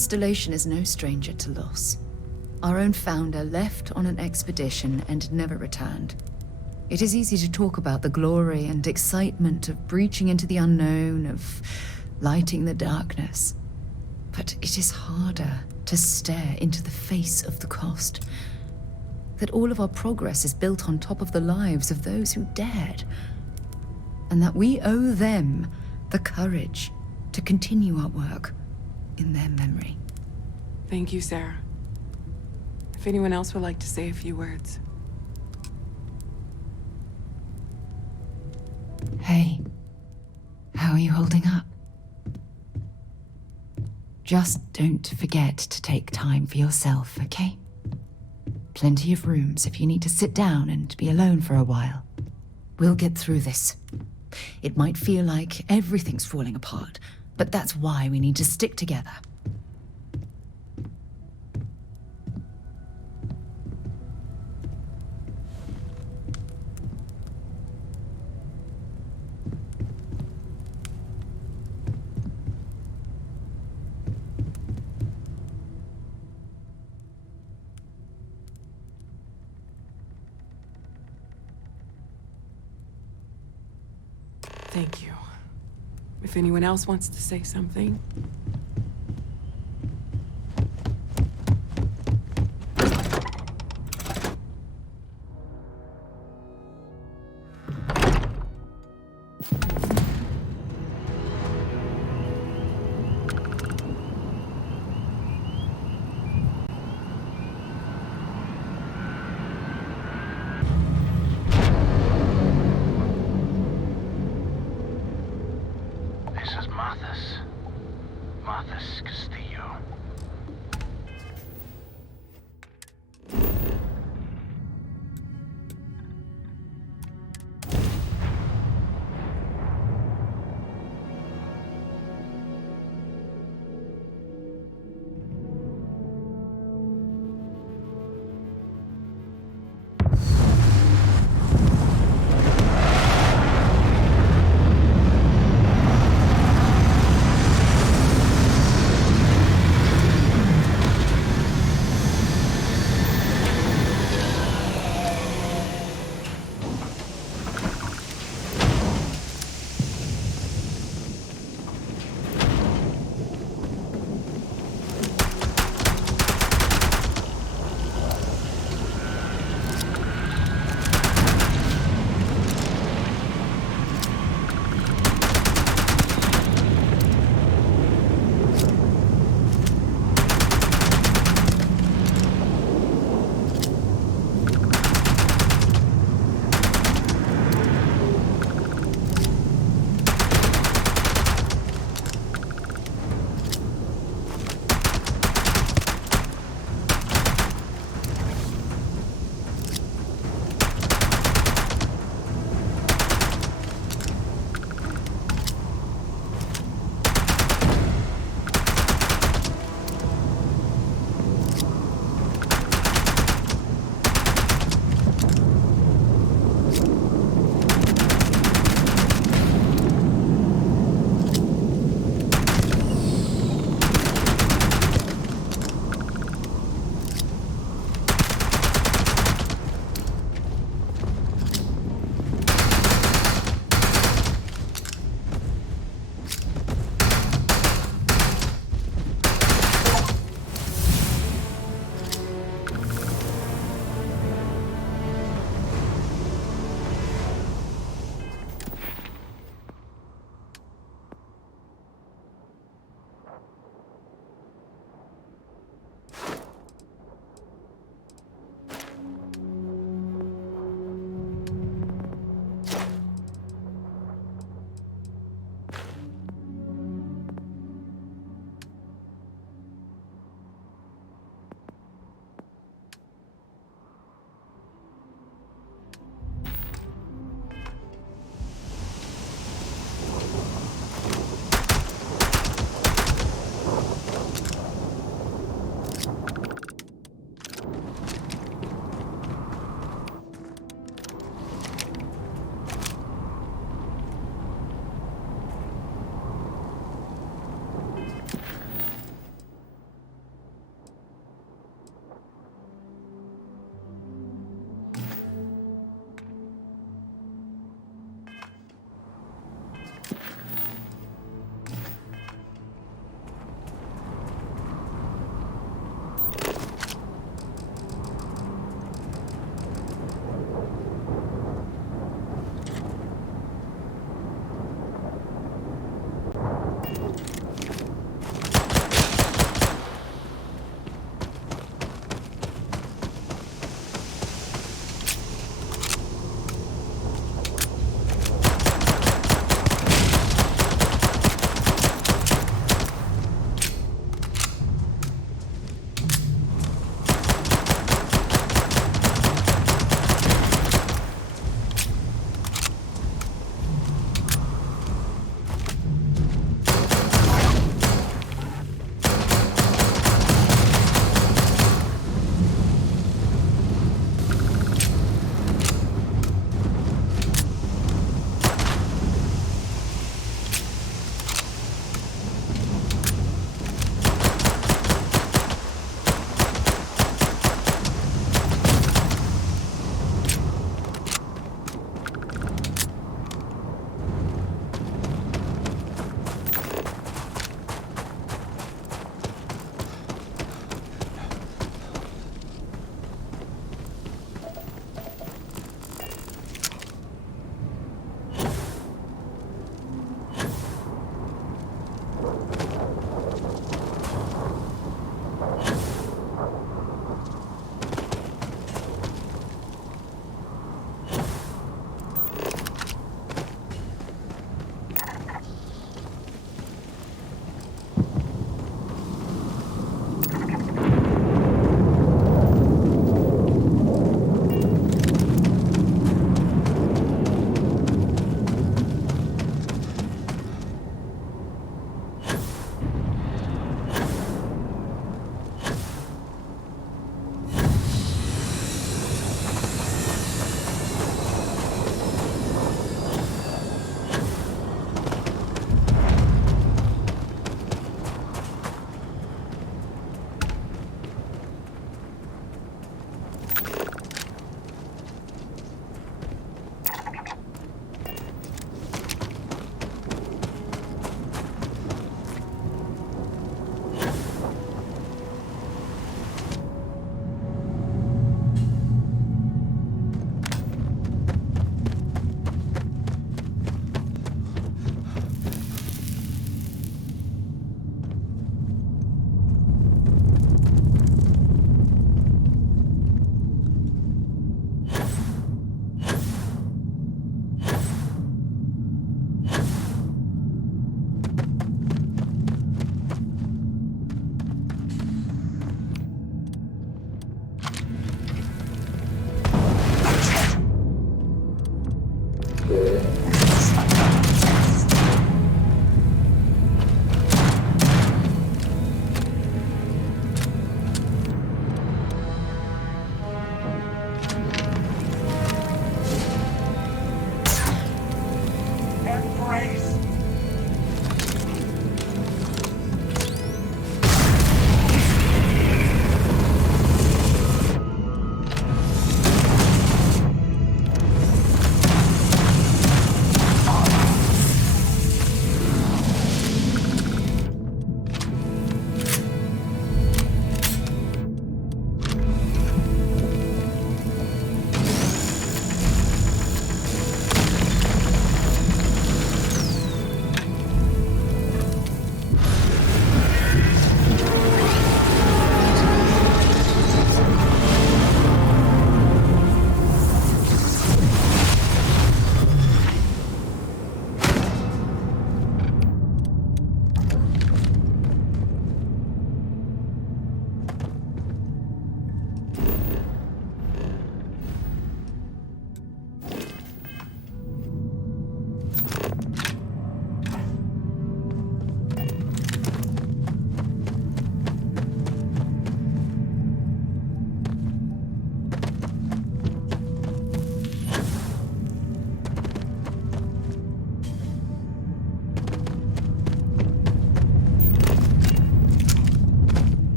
constellation is no stranger to loss. Our own founder left on an expedition and never returned. It is easy to talk about the glory and excitement of breaching into the unknown, of lighting the darkness. But it is harder to stare into the face of the cost. That all of our progress is built on top of the lives of those who dared. And that we owe them the courage to continue our work in their memory. Thank you, Sarah. If anyone else would like to say a few words. Hey, how are you holding up? Just don't forget to take time for yourself, okay? Plenty of rooms if you need to sit down and be alone for a while. We'll get through this. It might feel like everything's falling apart, but that's why we need to stick together. Thank you. If anyone else wants to say something.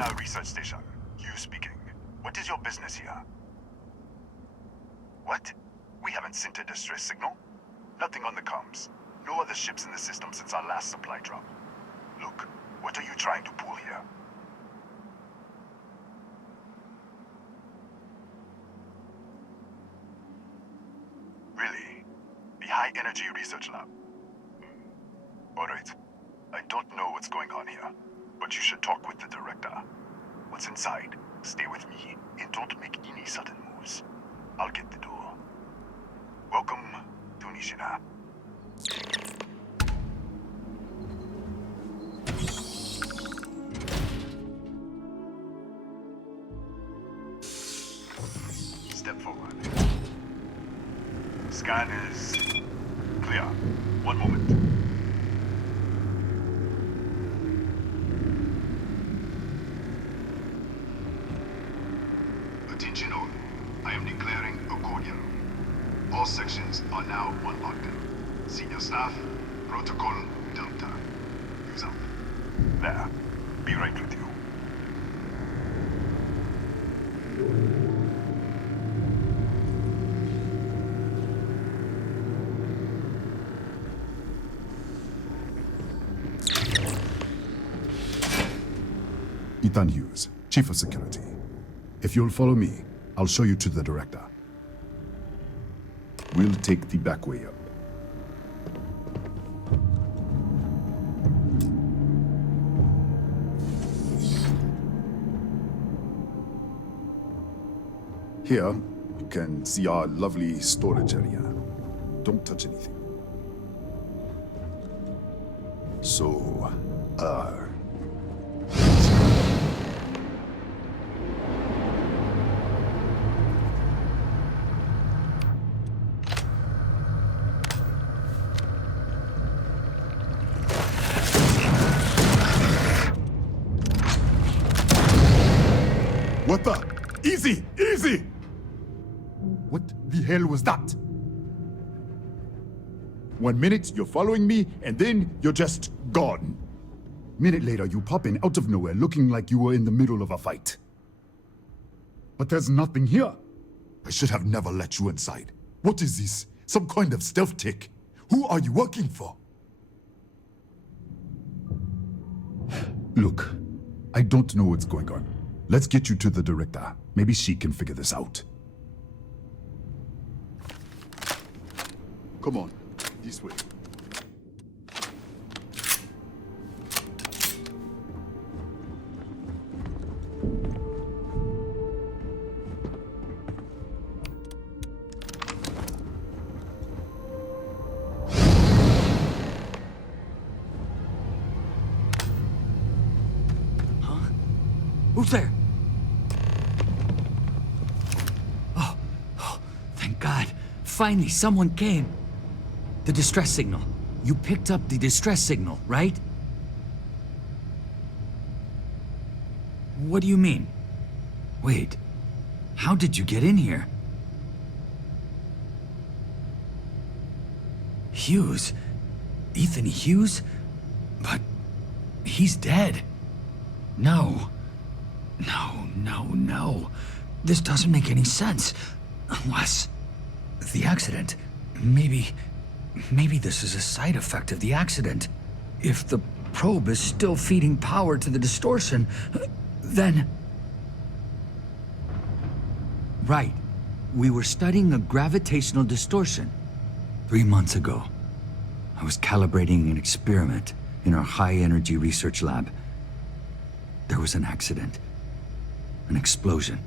Çalışma Research Station. You speaking. What is your business here? What? We haven't sent a distress signal? Nothing on the comms. No other ships in the system since our last supply drop. Look, what are you trying to pull here? Really? The High Energy Research Lab? Alright. I don't know what's going on here, but you should talk with the director. What's inside? Stay with me, and don't make any sudden moves. I'll get the door. Welcome to Nishina. Step forward. Scan is clear. One moment. Attention all. I am declaring a cordial. All sections are now on lockdown. Senior staff, protocol Delta. Use up. There. Be right with you. Ethan Hughes, Chief of Security. If you'll follow me, I'll show you to the director. We'll take the back way up. Here, you can see our lovely storage area. Don't touch anything. So, What the? Easy! Easy! What the hell was that? 1 minute, you're following me, and then you're just gone. Minute later, you pop in out of nowhere looking like you were in the middle of a fight. But there's nothing here. I should have never let you inside. What is this? Some kind of stealth tick? Who are you working for? Look, I don't know what's going on. Let's get you to the director. Maybe she can figure this out. Come on, this way. Who's there? Oh, thank God. Finally, someone came. The distress signal. You picked up the distress signal, right? What do you mean? Wait, how did you get in here? Hughes? Ethan Hughes? But he's dead. No. No. This doesn't make any sense. Unless... the accident. Maybe this is a side effect of the accident. If the probe is still feeding power to the distortion, then... Right. We were studying a gravitational distortion. 3 months ago, I was calibrating an experiment in our high-energy research lab. There was an accident. An explosion.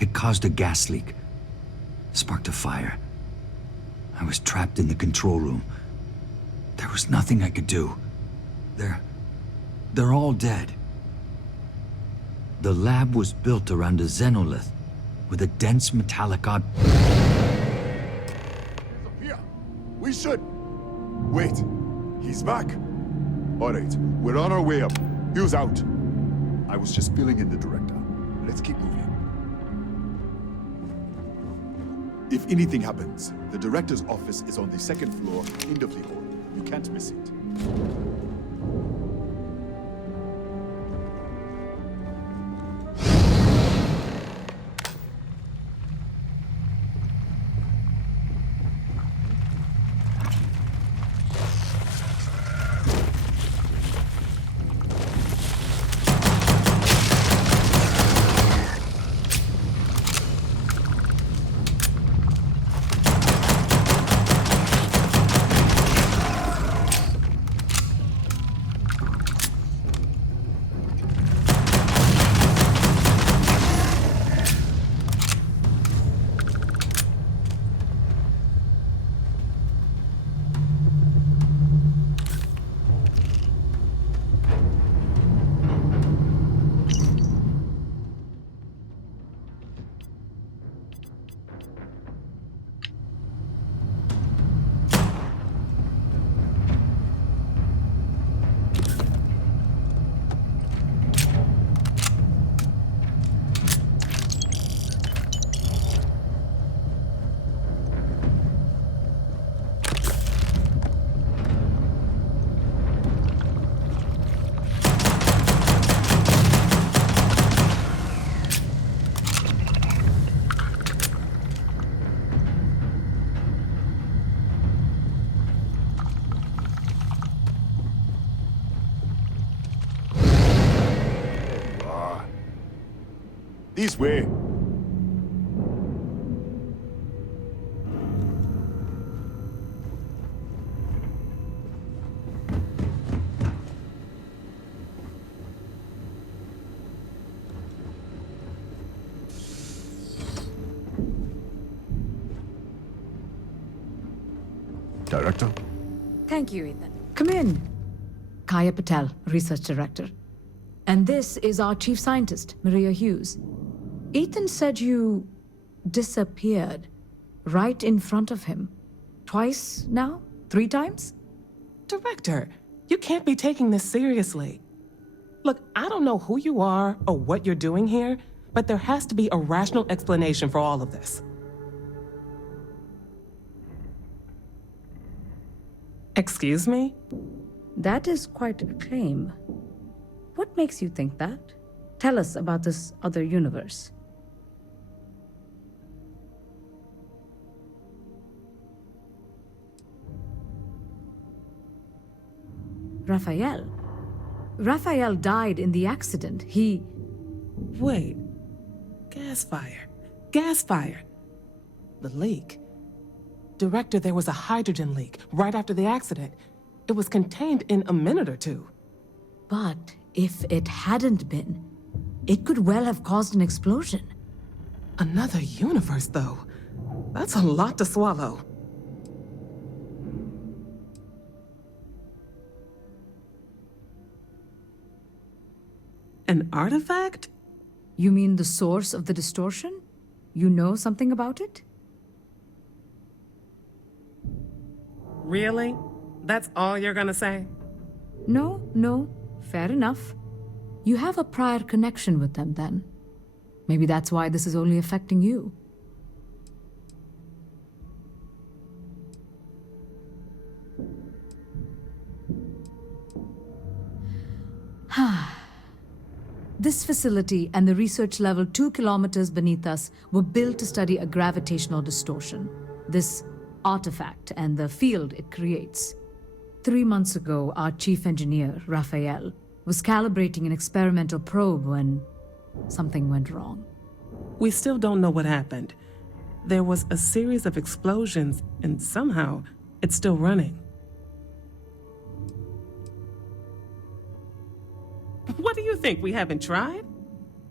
It caused a gas leak. Sparked a fire. I was trapped in the control room. There was nothing I could do. They're all dead. The lab was built around a xenolith with a dense metallic Here. We should. Wait. He's back. All right. We're on our way up. Hughes out. I was just filling in the director. Let's keep moving. If anything happens, the director's office is on the second floor, end of the hall. You can't miss it. This way. Director? Thank you, Ethan. Come in. Kaya Patel, Research Director. And this is our Chief Scientist, Maria Hughes. Ethan said you disappeared right in front of him. Twice now? 3 times? Director, you can't be taking this seriously. Look, I don't know who you are or what you're doing here, but there has to be a rational explanation for all of this. Excuse me? That is quite a claim. What makes you think that? Tell us about this other universe. Raphael. Raphael died in the accident. He... Wait. Gas fire. Gas fire. The leak. Director, there was a hydrogen leak right after the accident. It was contained in a minute or two. But if it hadn't been, it could well have caused an explosion. Another universe, though. That's a lot to swallow. An artifact? You mean the source of the distortion? You know something about it? Really? That's all you're gonna say? No, fair enough. You have a prior connection with them then. Maybe that's why this is only affecting you. This facility and the research level 2 kilometers beneath us were built to study a gravitational distortion, this artifact and the field it creates. 3 months ago, our chief engineer, Raphael, was calibrating an experimental probe when something went wrong. We still don't know what happened. There was a series of explosions, and somehow it's still running. What do you think? We haven't tried?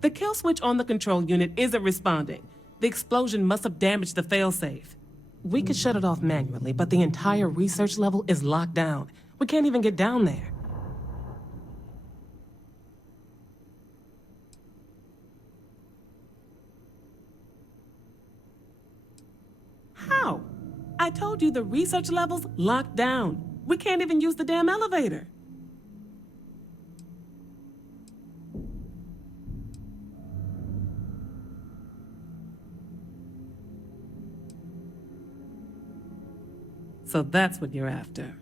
The kill switch on the control unit isn't responding. The explosion must have damaged the failsafe. We could shut it off manually, but the entire research level is locked down. We can't even get down there. How? I told you the research level's locked down. We can't even use the damn elevator. So that's what you're after.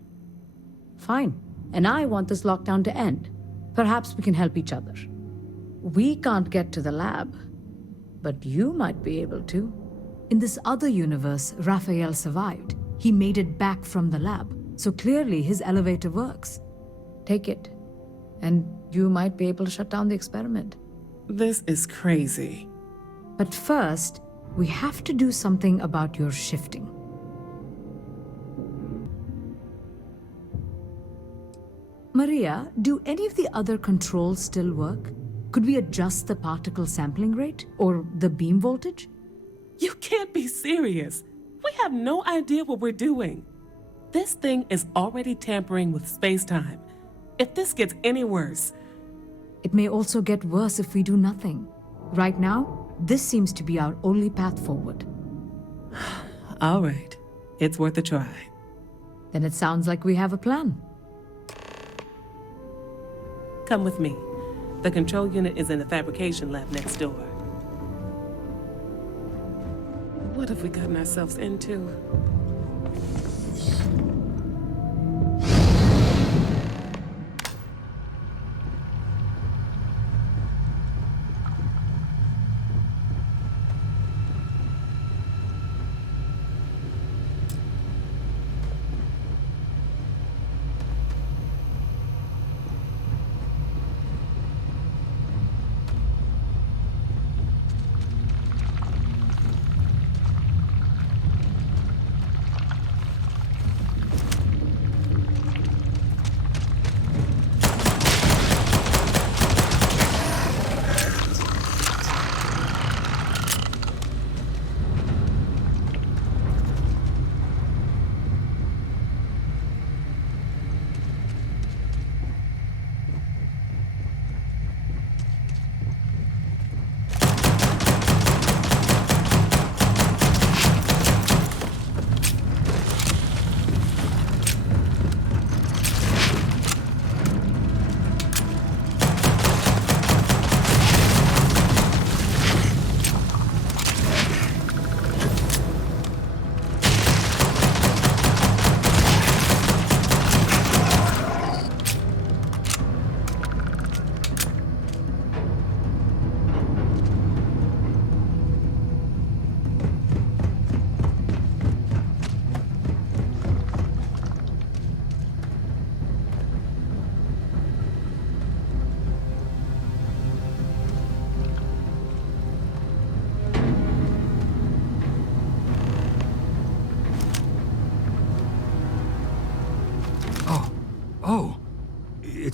Fine. And I want this lockdown to end. Perhaps we can help each other. We can't get to the lab, but you might be able to. In this other universe, Raphael survived. He made it back from the lab, so clearly his elevator works. Take it, and you might be able to shut down the experiment. This is crazy. But first, we have to do something about your shifting. Maria, do any of the other controls still work? Could we adjust the particle sampling rate or the beam voltage? You can't be serious. We have no idea what we're doing. This thing is already tampering with space-time. If this gets any worse... It may also get worse if we do nothing. Right now, this seems to be our only path forward. All right. It's worth a try. Then it sounds like we have a plan. Come with me. The control unit is in the fabrication lab next door. What have we gotten ourselves into?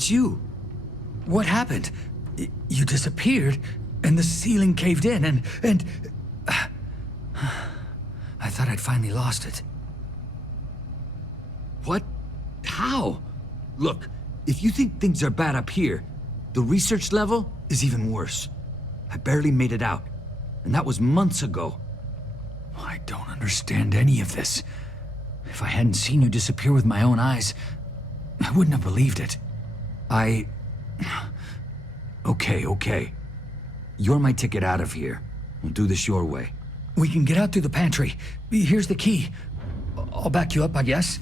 it's you. What happened? You disappeared, and the ceiling caved in, and... I thought I'd finally lost it. What? How? Look, if you think things are bad up here, the research level is even worse. I barely made it out, and that was months ago. I don't understand any of this. If I hadn't seen you disappear with my own eyes, I wouldn't have believed it. Okay. You're my ticket out of here. We'll do this your way. We can get out through the pantry. Here's the key. I'll back you up, I guess.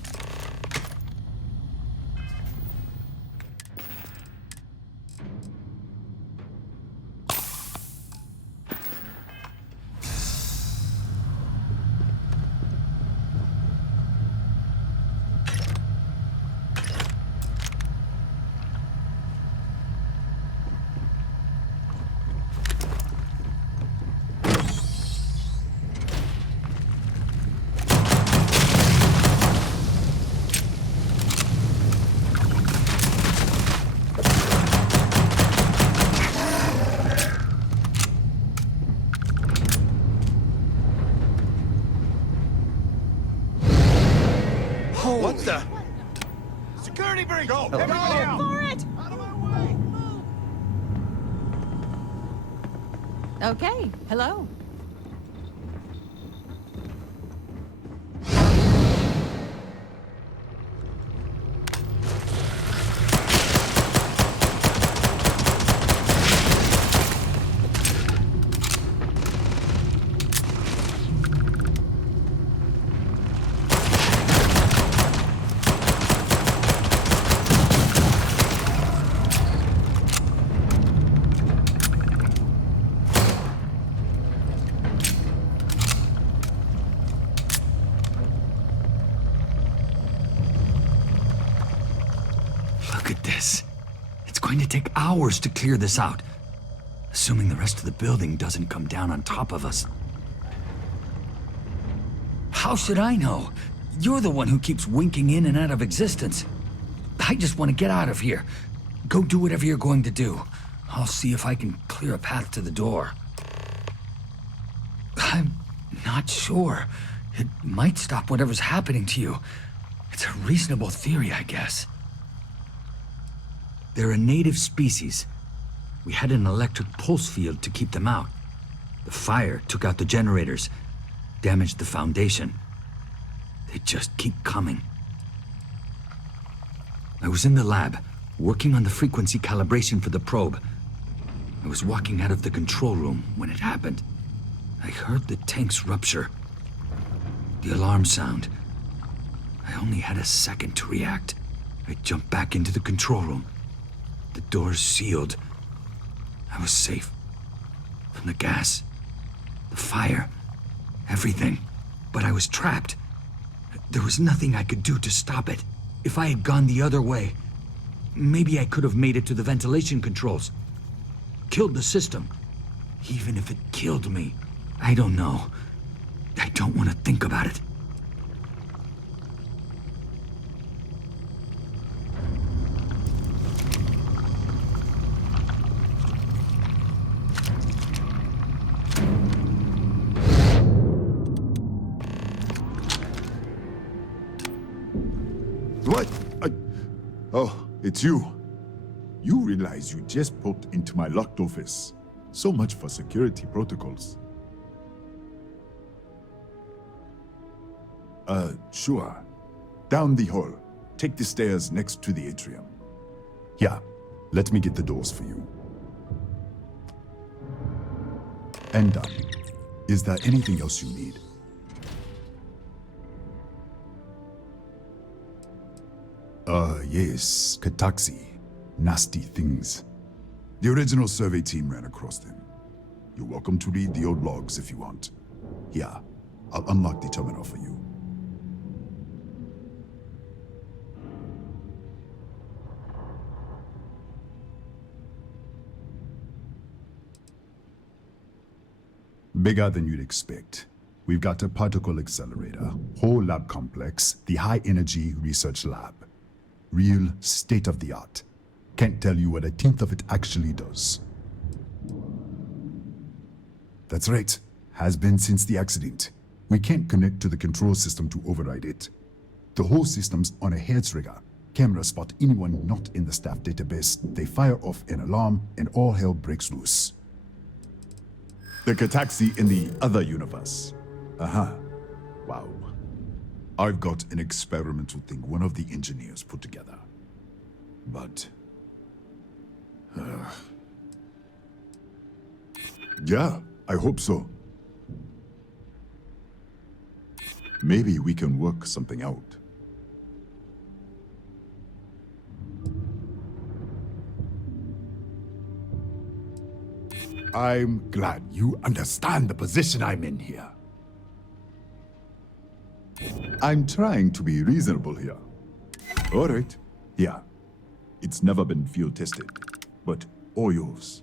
What the? Security breach! Go! Everybody out! For it! Out of my way! Okay, hello. Look at this. It's going to take hours to clear this out. Assuming the rest of the building doesn't come down on top of us. How should I know? You're the one who keeps winking in and out of existence. I just want to get out of here. Go do whatever you're going to do. I'll see if I can clear a path to the door. I'm not sure. It might stop whatever's happening to you. It's a reasonable theory, I guess. They're a native species. We had an electric pulse field to keep them out. The fire took out the generators, damaged the foundation. They just keep coming. I was in the lab, working on the frequency calibration for the probe. I was walking out of the control room when it happened. I heard the tanks rupture. The alarm sound. I only had a second to react. I jumped back into the control room. The doors sealed. I was safe. From the gas, the fire, everything. But I was trapped. There was nothing I could do to stop it. If I had gone the other way, maybe I could have made it to the ventilation controls. Killed the system. Even if it killed me, I don't know. I don't want to think about it. What? Oh, it's you. You realize you just poked into my locked office. So much for security protocols. Sure. Down the hall. Take the stairs next to the atrium. Yeah, let me get the doors for you. And done. Is there anything else you need? Yes, Kataxi. Nasty things. The original survey team ran across them. You're welcome to read the old logs if you want. Here, I'll unlock the terminal for you. Bigger than you'd expect. We've got a particle accelerator, whole lab complex, the high energy research lab. Real state-of-the-art. Can't tell you what a tenth of it actually does. That's right. Has been since the accident. We can't connect to the control system to override it. The whole system's on a heads rigger. Cameras spot anyone not in the staff database. They fire off an alarm and all hell breaks loose. The Kataxi in the other universe. Wow. I've got an experimental thing one of the engineers put together. But... yeah, I hope so. Maybe we can work something out. I'm glad you understand the position I'm in here. I'm trying to be reasonable here. All right. Yeah. It's never been field tested, but all yours.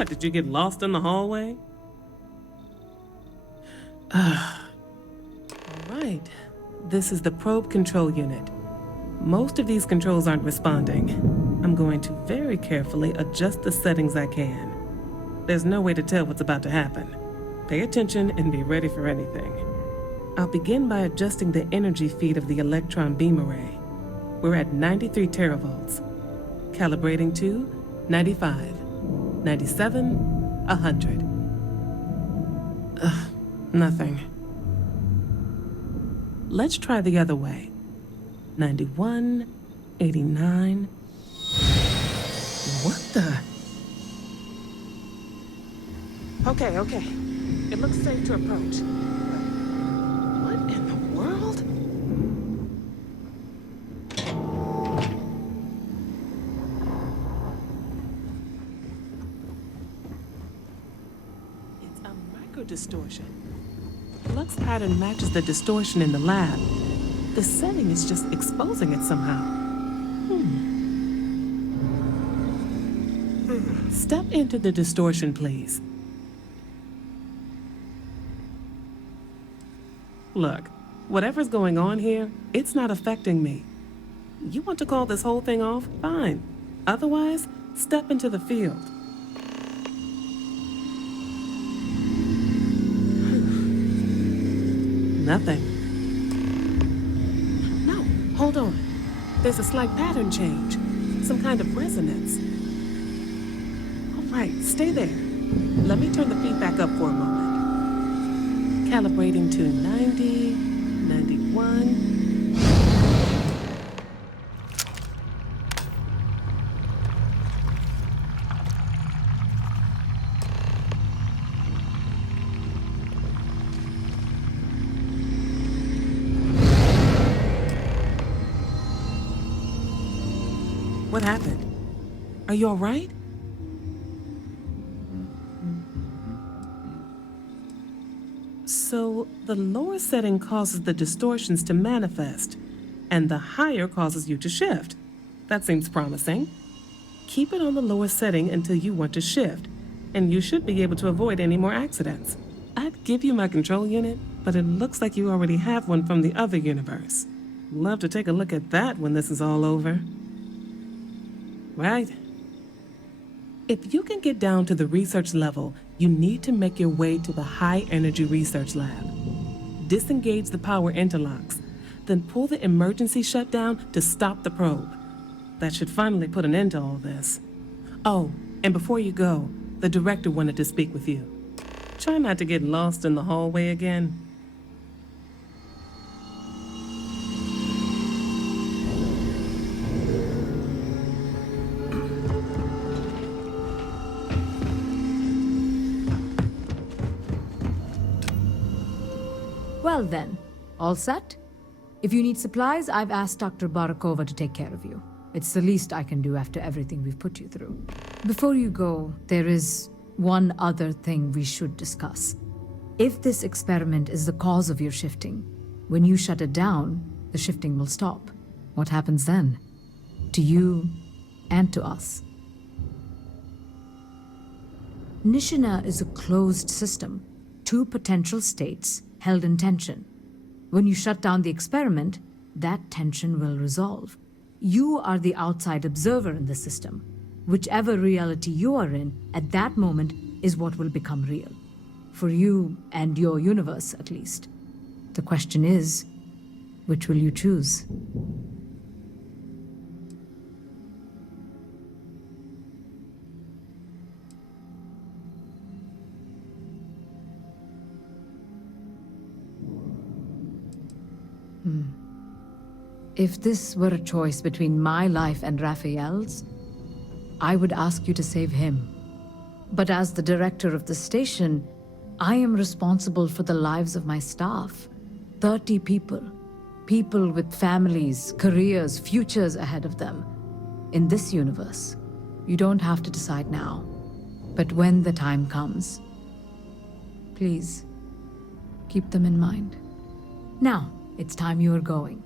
What, did you get lost in the hallway? Alright, this is the probe control unit. Most of these controls aren't responding. I'm going to very carefully adjust the settings I can. There's no way to tell what's about to happen. Pay attention and be ready for anything. I'll begin by adjusting the energy feed of the electron beam array. We're at 93 teravolts. Calibrating to 95, 97, 100. Nothing. Let's try the other way. 91, 89. What the? Okay. It looks safe to approach. What in the world? It's a microdistortion. Flux pattern matches the distortion in the lab. The setting is just exposing it somehow. Step into the distortion, please. Look, whatever's going on here, it's not affecting me. You want to call this whole thing off? Fine. Otherwise, step into the field. Nothing. No, hold on. There's a slight pattern change. Some kind of resonance. All right, stay there. Let me turn the feedback up for a moment. Calibrating to 90, 91. What happened? Are you all right? So, the lower setting causes the distortions to manifest, and the higher causes you to shift. That seems promising. Keep it on the lower setting until you want to shift, and you should be able to avoid any more accidents. I'd give you my control unit, but it looks like you already have one from the other universe. Love to take a look at that when this is all over. Right? If you can get down to the research level, you need to make your way to the high-energy research lab. Disengage the power interlocks, then pull the emergency shutdown to stop the probe. That should finally put an end to all this. Oh, and before you go, the director wanted to speak with you. Try not to get lost in the hallway again. Well then, all set? If you need supplies, I've asked Dr. Barakova to take care of you. It's the least I can do after everything we've put you through. Before you go, there is one other thing we should discuss. If this experiment is the cause of your shifting, when you shut it down, the shifting will stop. What happens then? To you and to us. Nishina is a closed system, two potential states held in tension. When you shut down the experiment, that tension will resolve. You are the outside observer in the system. Whichever reality you are in at that moment is what will become real. For you and your universe, at least. The question is, which will you choose? If this were a choice between my life and Raphael's, I would ask you to save him. But as the director of the station, I am responsible for the lives of my staff. 30 people. People with families, careers, futures ahead of them. In this universe, you don't have to decide now. But when the time comes, please, keep them in mind. Now, it's time you are going.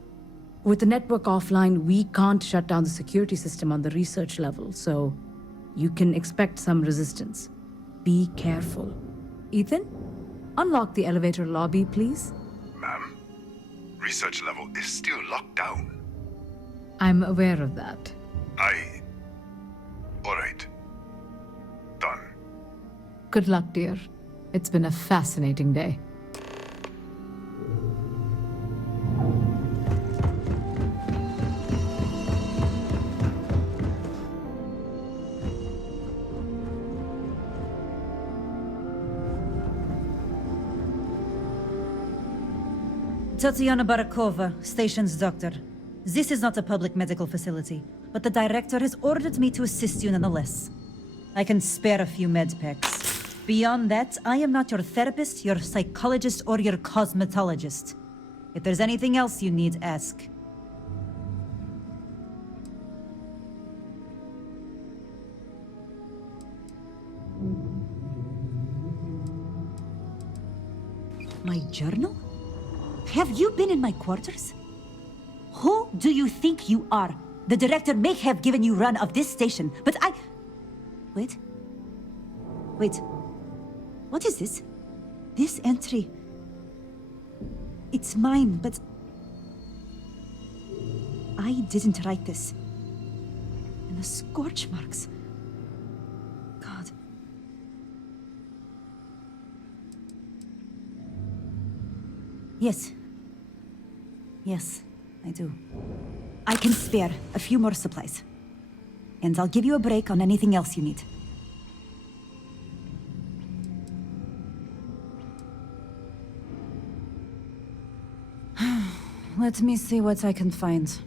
With the network offline, we can't shut down the security system on the research level, so you can expect some resistance. be careful. Ethan, unlock the elevator lobby, please. Ma'am, research level is still locked down. I'm aware of that. All right. Done. Good luck, dear. It's been a fascinating day. Tatiana Barakova, station's doctor. This is not a public medical facility, but the director has ordered me to assist you nonetheless. I can spare a few med packs. Beyond that, I am not your therapist, your psychologist, or your cosmetologist. If there's anything else you need, ask. My journal? Have you been in my quarters? Who do you think you are? The director may have given you run of this station, but I... Wait. What is this? This entry... It's mine, but... I didn't write this. And the scorch marks... God... Yes, I do. I can spare a few more supplies. And I'll give you a break on anything else you need. Let me see what I can find.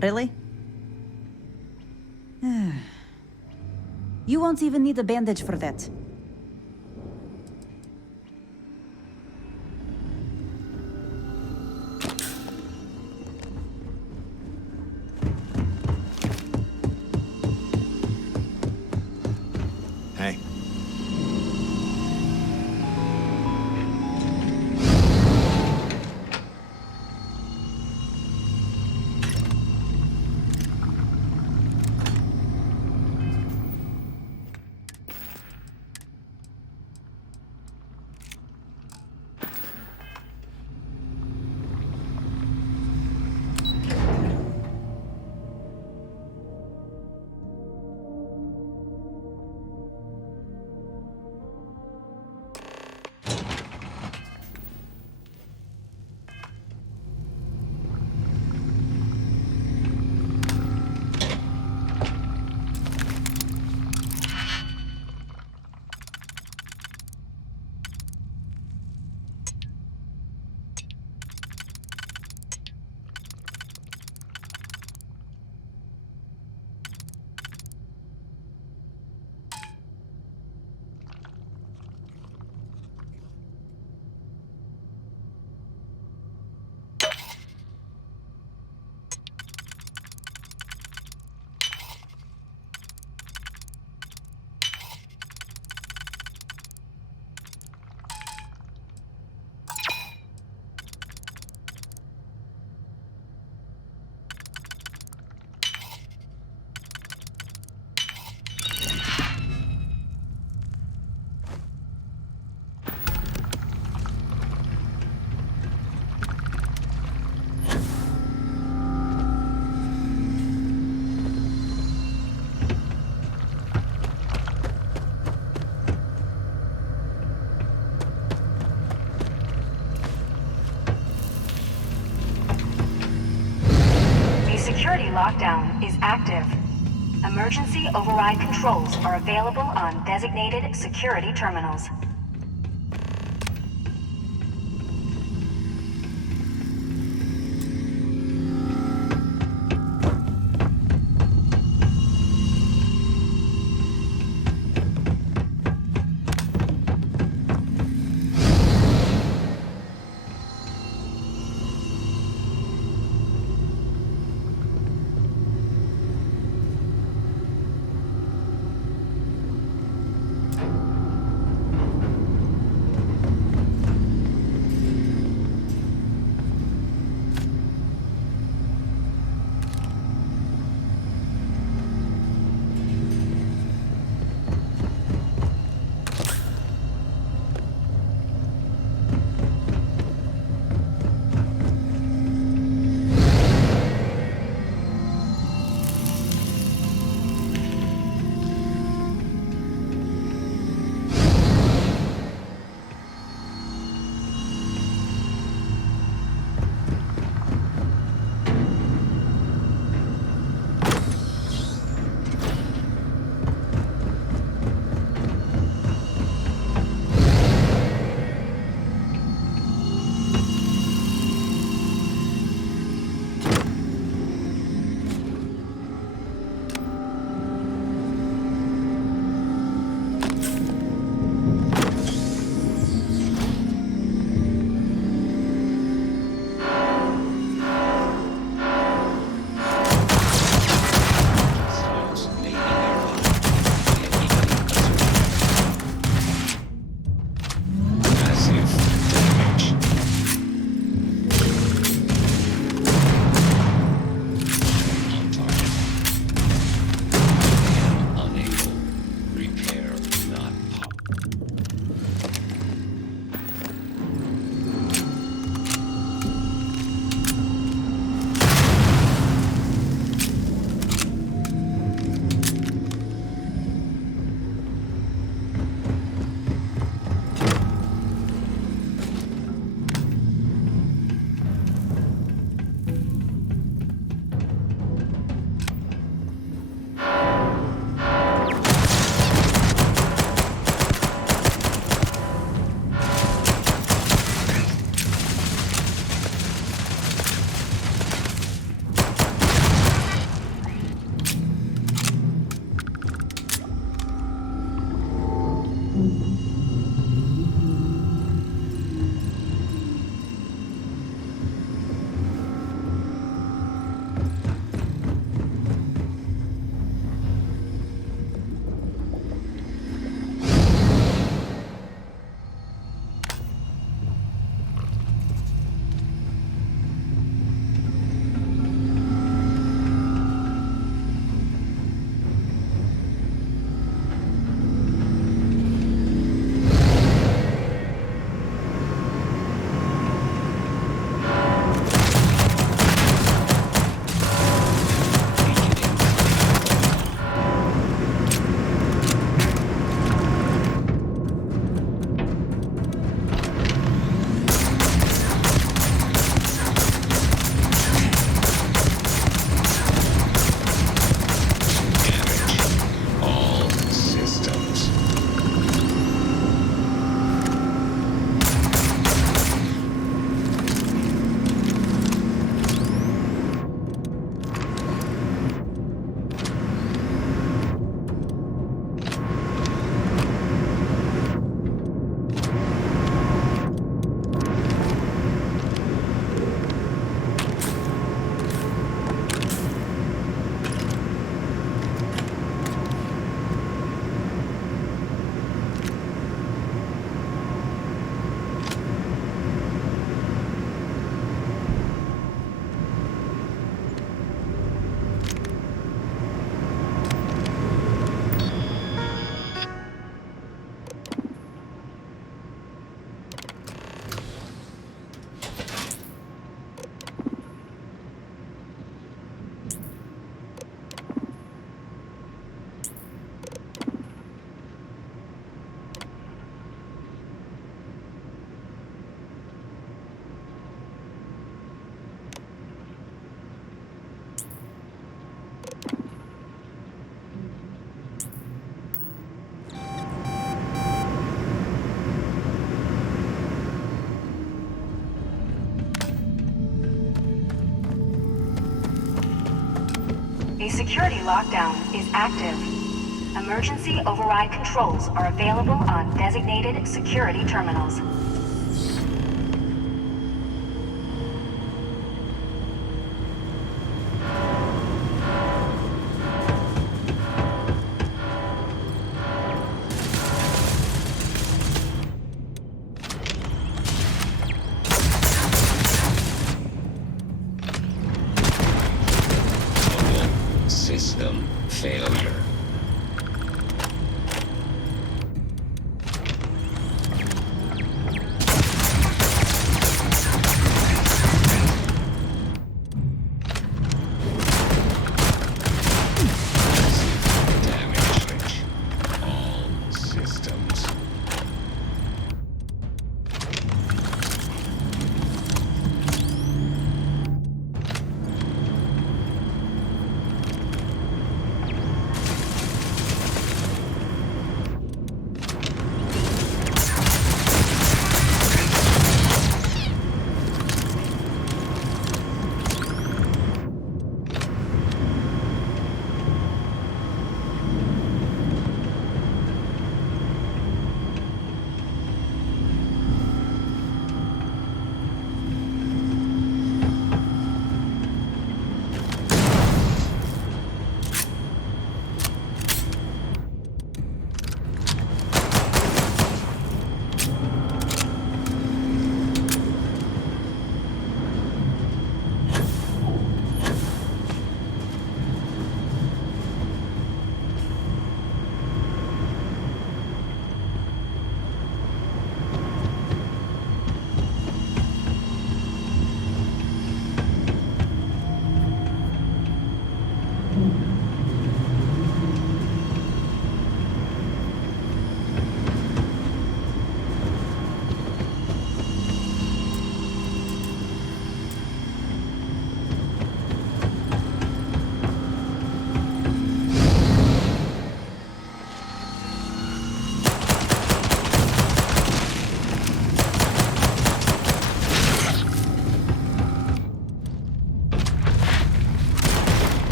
Really? You won't even need a bandage for that. Hey. Security lockdown is active. Emergency override controls are available on designated security terminals. The security lockdown is active. Emergency override controls are available on designated security terminals. System failure.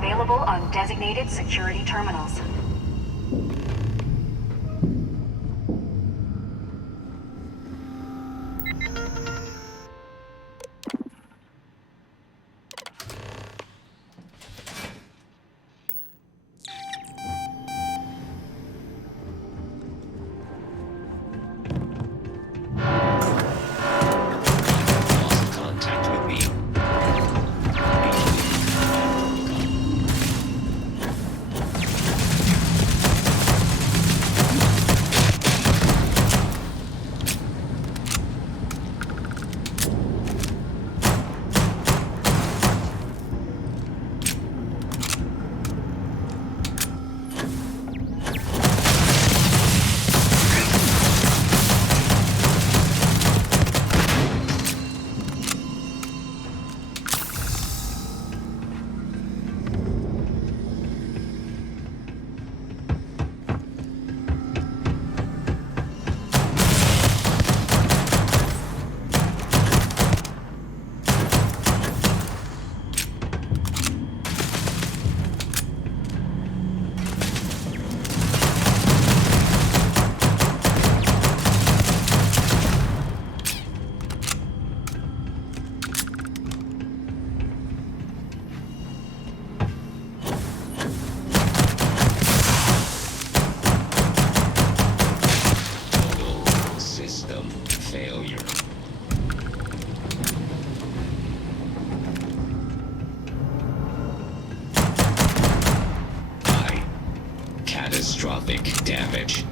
available on designated security terminals. Lost contact with me. System failure. Catastrophic damage.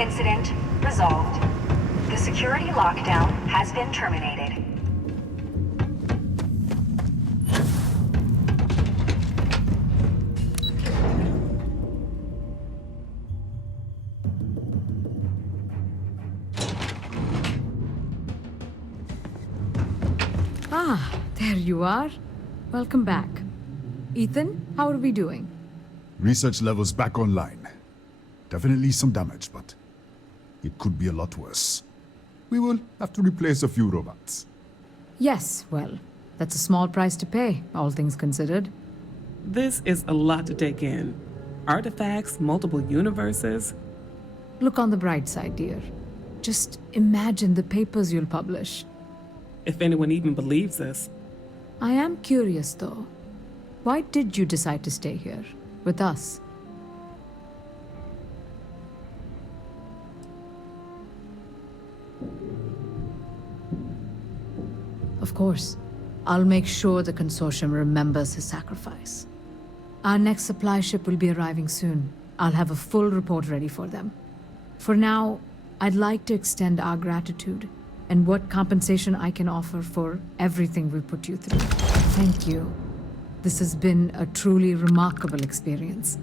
incident resolved. The security lockdown has been terminated. Ah, there you are. Welcome back. Ethan, how are we doing? Research levels back online. Definitely some damage, but it could be a lot worse. We will have to replace a few robots. Yes, well, that's a small price to pay, all things considered. This is a lot to take in. Artifacts, multiple universes. Look on the bright side, dear. Just imagine the papers you'll publish. If anyone even believes us. I am curious, though. Why did you decide to stay here, with us? Of course. I'll make sure the consortium remembers his sacrifice. Our next supply ship will be arriving soon. I'll have a full report ready for them. For now, I'd like to extend our gratitude and what compensation I can offer for everything we put you through. Thank you. This has been a truly remarkable experience.